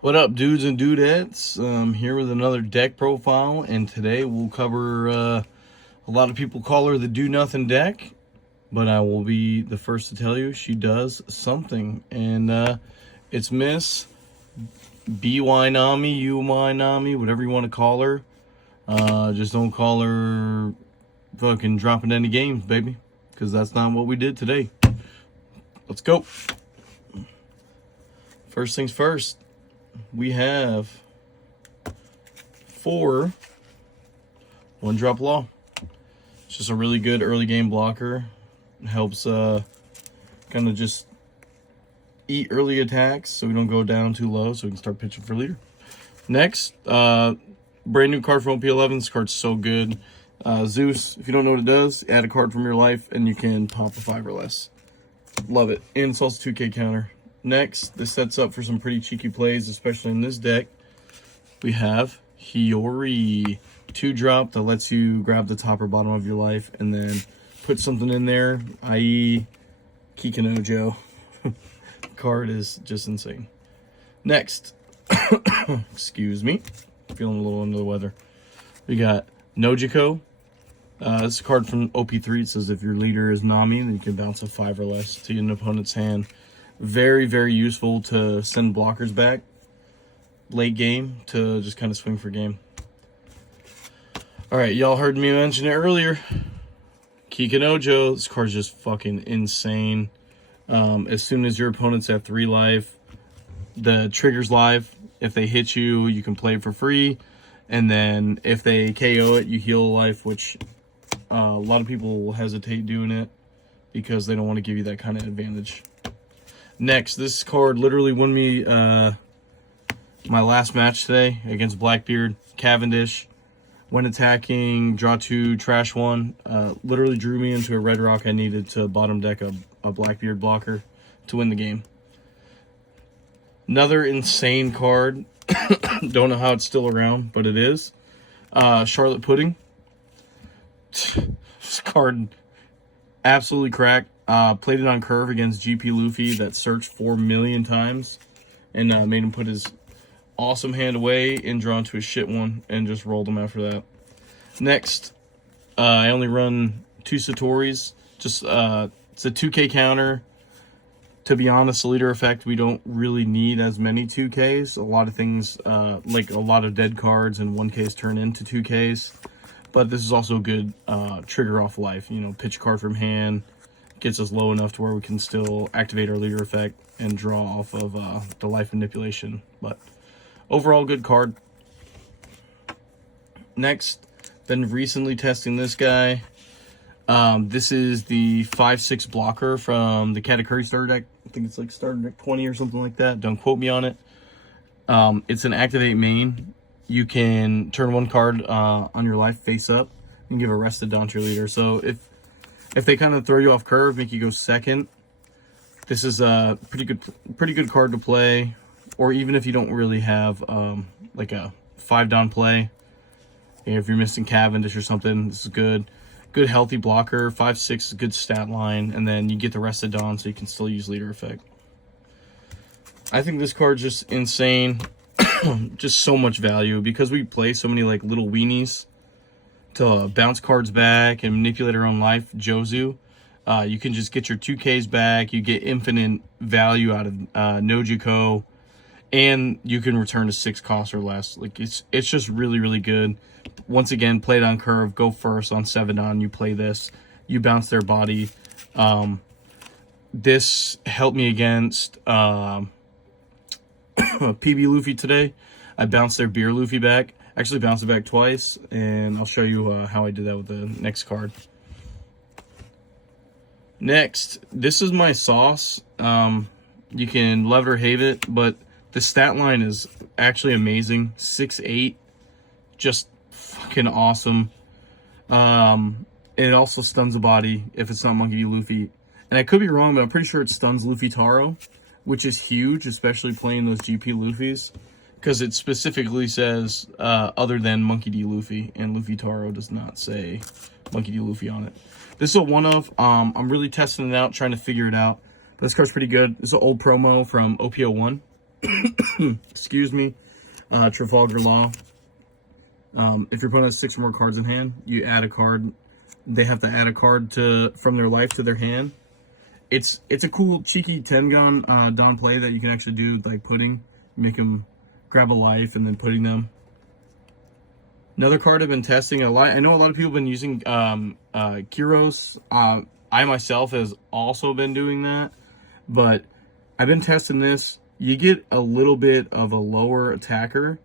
What up, dudes and dudettes? I'm here with another deck profile, and today we'll cover a lot of people call her the do nothing deck, but I will be the first to tell you she does something, and it's Miss BY Nami, UY Nami, whatever you want to call her. Just don't call her fucking dropping any games, baby, because that's not what we did today. Let's go. First things first. We have 4 1-drop law. It's just a really good early game blocker. It helps kind of just eat early attacks so we don't go down too low so we can start pitching for leader. Next, brand new card from OP11. This card's so good. Zeus, if you don't know what it does, add a card from your life and you can pop a 5 or less. Love it. And it's also 2K counter. Next, this sets up for some pretty cheeky plays, especially in this deck. We have Hiyori, 2-drop that lets you grab the top or bottom of your life and then put something in there, i.e. Kikinojo. Card is just insane. Next, excuse me, feeling a little under the weather. We got Nojiko. This is a card from OP3. It says if your leader is Nami, then you can bounce a 5 or less to an opponent's hand. Very, very useful to send blockers back late game to just kind of swing for game. All right, y'all heard me mention it earlier. Kikinojo, this card's just fucking insane. As soon as your opponent's at 3 life, the trigger's live. If they hit you, you can play for free. And then if they KO it, you heal a life, which a lot of people will hesitate doing it because they don't want to give you that kind of advantage. Next, this card literally won me my last match today against Blackbeard. Cavendish. When attacking, draw 2, trash 1. Literally drew me into a red rock I needed to bottom deck a Blackbeard blocker to win the game. Another insane card. Don't know how it's still around, but it is. Charlotte Pudding. This card absolutely cracked. Played it on curve against GP Luffy that searched 4 million times and made him put his awesome hand away and draw into a shit one and just rolled him after that. Next, I only run 2 Satoris. Just it's a 2K counter. To be honest, the leader effect, we don't really need as many 2Ks. A lot of things, like a lot of dead cards and 1Ks turn into 2Ks. But this is also a good trigger off life. You know, pitch a card from hand. Gets us low enough to where we can still activate our leader effect and draw off of the life manipulation. But overall, good card. Next, been recently testing this guy. This is the 5/6 blocker from the Katakuri starter deck. I think it's like starter deck 20 or something like that. Don't quote me on it. It's an activate main. You can turn 1 card on your life face up and give a rested down to your leader. So if they kind of throw you off curve, make you go second, this is a pretty good card to play. Or even if you don't really have like a 5-down play, if you're missing Cavendish or something, this is good. Good healthy blocker. 5/6 is a good stat line, and then you get the rested Dawn so you can still use leader effect. I think this card's just insane. Just so much value because we play so many like little weenies to bounce cards back and manipulate our own life. Jozu, you can just get your 2Ks back. You get infinite value out of Nojiko, and you can return to 6 costs or less. Like it's just really, really good. Once again, play it on curve. Go first on 7 on. You play this. You bounce their body. This helped me against PB Luffy today. I bounced their beer Luffy back. Actually bounced it back twice, and I'll show you how I did that with the next card. Next, this is my sauce. You can love it or hate it, but the stat line is actually amazing. 6/8, just fucking awesome. It also stuns the body if it's not Monkey D. Luffy. And I could be wrong, but I'm pretty sure it stuns Luffy Taro, which is huge, especially playing those GP Luffys, because it specifically says other than Monkey D. Luffy, and Luffy Taro does not say Monkey D. Luffy on it. This is a one-of. I'm really testing it out, trying to figure it out. But this card's pretty good. This is an old promo from OP01. excuse me, Trafalgar Law. If your opponent has 6 or more cards in hand, you add a card. They have to add a card from their life to their hand. It's a cool, cheeky 10-gun Don play that you can actually do, like putting. Make them grab a life and then putting them. Another card I've been testing a lot. I know a lot of people have been using Kyros. I myself has also been doing that. But I've been testing this. You get a little bit of a lower attacker,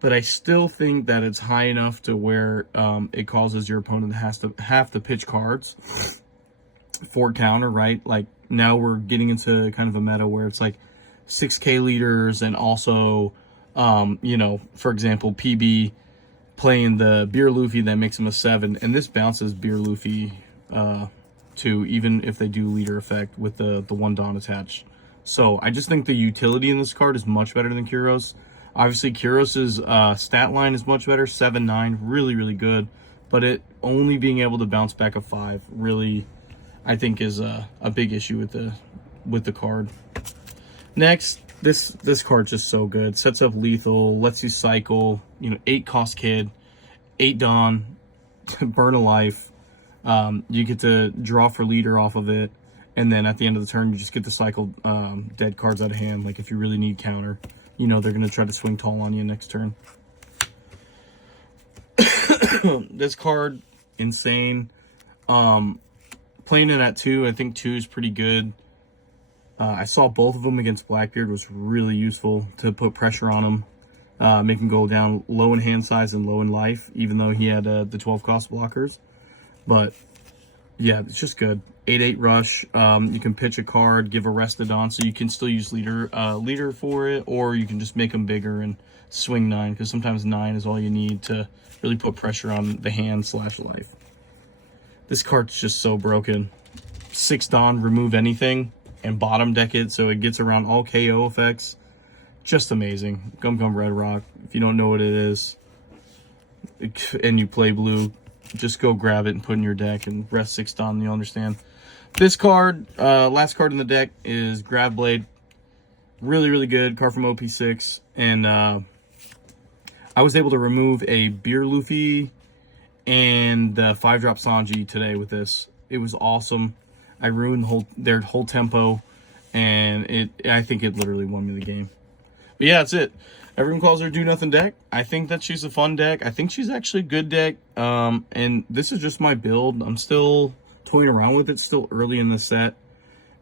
but I still think that it's high enough to where it causes your opponent to have to pitch cards for counter, right? Like now we're getting into kind of a meta where it's like 6K leaders and also, you know, for example, PB playing the Beer Luffy that makes him a 7, and this bounces Beer Luffy to even if they do leader effect with the 1 Dawn attached. So I just think the utility in this card is much better than Kyros. Obviously, Kyros' stat line is much better, 7-9, really, really good. But it only being able to bounce back a 5 really, I think, is a big issue with the card. Next, this card's just so good. Sets up lethal, lets you cycle, you know, 8 cost kid, 8 Dawn, burn a life. You get to draw for leader off of it, and then at the end of the turn, you just get to cycle dead cards out of hand. Like if you really need counter, you know they're gonna try to swing tall on you next turn. This card, insane. Playing it at 2, I think 2 is pretty good. I saw both of them against Blackbeard was really useful to put pressure on him, make him go down low in hand size and low in life, even though he had the 12 cost blockers. But yeah, it's just good. 8/8 rush. You can pitch a card, give a rested on, so you can still use leader for it, or you can just make them bigger and swing 9, because sometimes 9 is all you need to really put pressure on the hand / life. This card's just so broken. 6 Dawn, remove anything, and bottom deck it so it gets around all KO effects. Just amazing. Gum Red Rock. If you don't know what it is, and you play blue, just go grab it and put it in your deck and rest 6 Dawn, you'll understand. This card, last card in the deck, is Grab Blade. Really, really good. Card from OP6. And I was able to remove a Beer Luffy and the 5-drop Sanji today with this. It was awesome. I ruined their whole tempo, and I think it literally won me the game. But yeah, that's it. Everyone calls her Do Nothing deck. I think that she's a fun deck. I think she's actually a good deck. And this is just my build. I'm still toying around with it. Still early in the set.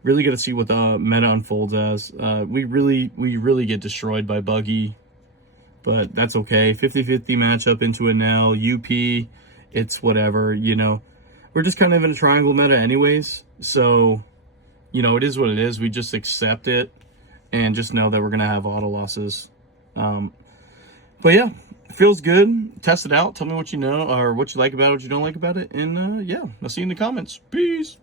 Really got to see what the meta unfolds as. We really get destroyed by Buggy, but that's okay. 50-50 matchup into a Nell. UP, it's whatever, you know. We're just kind of in a triangle meta anyways. So, you know, it is what it is. We just accept it and just know that we're going to have auto losses. But yeah, feels good. Test it out. Tell me what you know or what you like about it, what you don't like about it. And yeah, I'll see you in the comments. Peace.